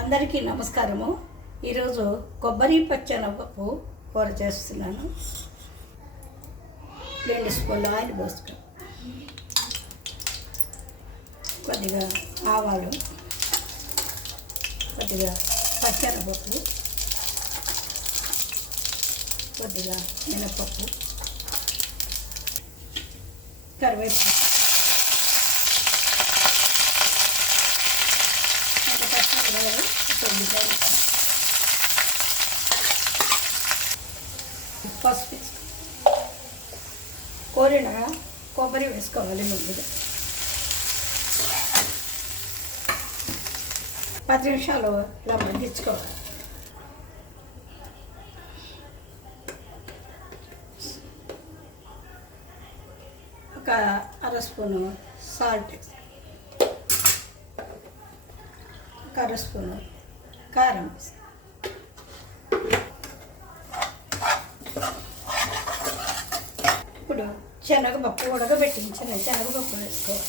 అందరికీ నమస్కారము. ఈరోజు కొబ్బరి పచ్చెనగపప్పు కూర చేస్తున్నాను. 2 స్పూన్లు ఆయిల్ పోసుకుంటాం, కొద్దిగా ఆవాలు, కొద్దిగా పచ్చెనగపప్పు, కొద్దిగా మినపప్పు, కరివేపాకు, పసుపు కోరిన కొబ్బరి వేసుకోవాలి. ముందుగా 10 నిమిషాలు ఇలా మగ్గించుకోవాలి. ఒక 1/2 స్పూను సాల్ట్, 1/2 స్పూను కారం, ఇప్పుడు శనగపప్పు ఉడకబెట్టించిన శనగపప్పు వేసుకోవాలి.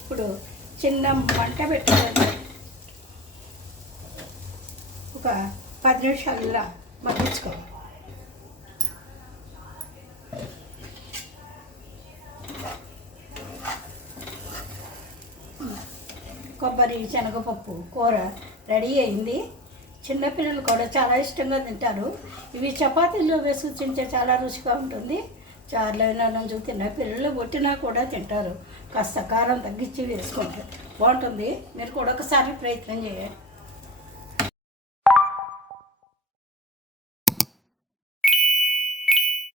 ఇప్పుడు చిన్న మంట పెట్టుకోవాలి. ఒక 10 నిమిషాలు ఇలా మగ్గించుకోవాలి. కొబ్బరి శనగపప్పు కూర రెడీ అయింది. చిన్నపిల్లలు కూడా చాలా ఇష్టంగా తింటారు. ఇవి చపాతీల్లో వేసుకు తింటే చాలా రుచిగా ఉంటుంది. చారులైనా నంజు తిన్న పిల్లలు కొట్టినా కూడా తింటారు. కాస్త కారం తగ్గించి వేసుకుంటారు, బాగుంటుంది. మీరు కూడా ఒకసారి ప్రయత్నం చేయండి.